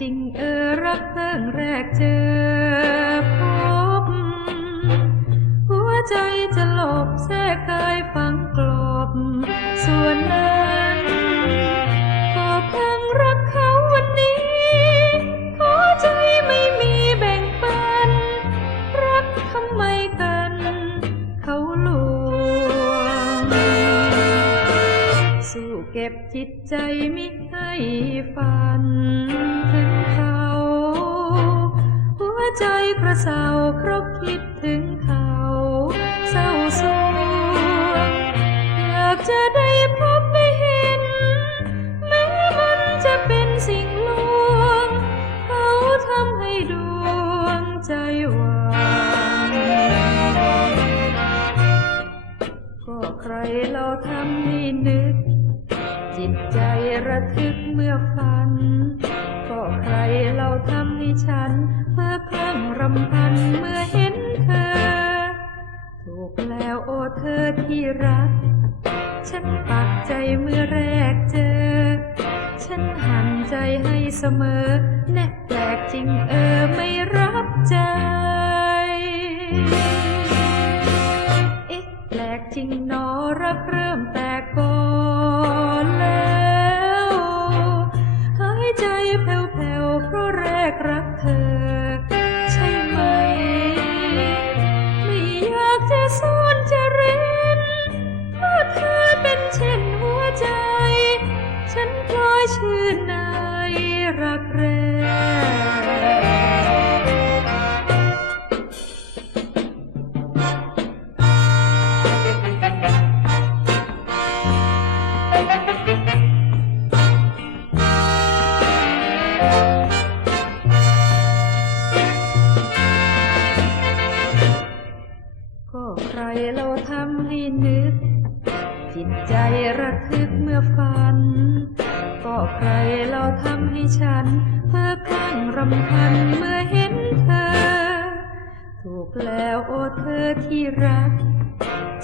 จริงเออรักเพิ่งแรกเจอพบ หัวใจจะหลบแทรกกายฝังกลบ ส่วนนั้นก็เพิ่งรักเขาวันนี้ ขอใจไม่มีแบ่งปัน รักทำไมกัน เขาลวง สู้เก็บจิตใจไม่ให้ฝัน ระเซาเพราะคิดถึงเขาเศร้าสวงอยากจะได้พบได้เห็น แม้มันจะเป็นสิ่งลวง เขาทำให้ดวงใจหวานก็ใครเราทำให้นึก จิตใจระทึกเมื่อฝัน ก็ใครเราทำำพันเมื่อเห็นเธอ ถูกแล้วโอ้เธอที่รัก ฉันปักใจเมื่อแรกเจอ ฉันหันใจให้เสมอ แน่แปลกจริงเออไม่รับใจ ชื่นในรักแรกก็ใครเราทำให้นึก จิตใจระทึกเมื่อฝัน ก็ใครเราทำให้ฉัน เพ้อคลั่งรำพันเมื่อเห็นเธอ ถูกแล้วโอ้เธอที่รัก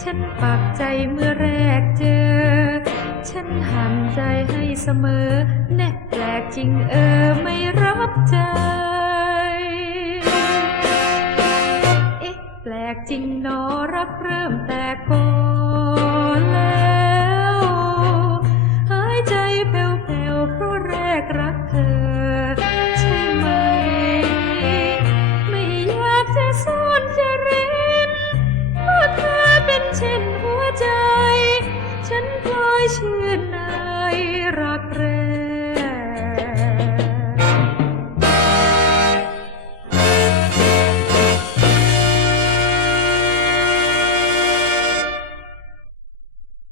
ฉันปักใจเมื่อแรกเจอ ฉันหันใจให้เสมอ แน่แปลกจริงเออไม่รับใจ ช่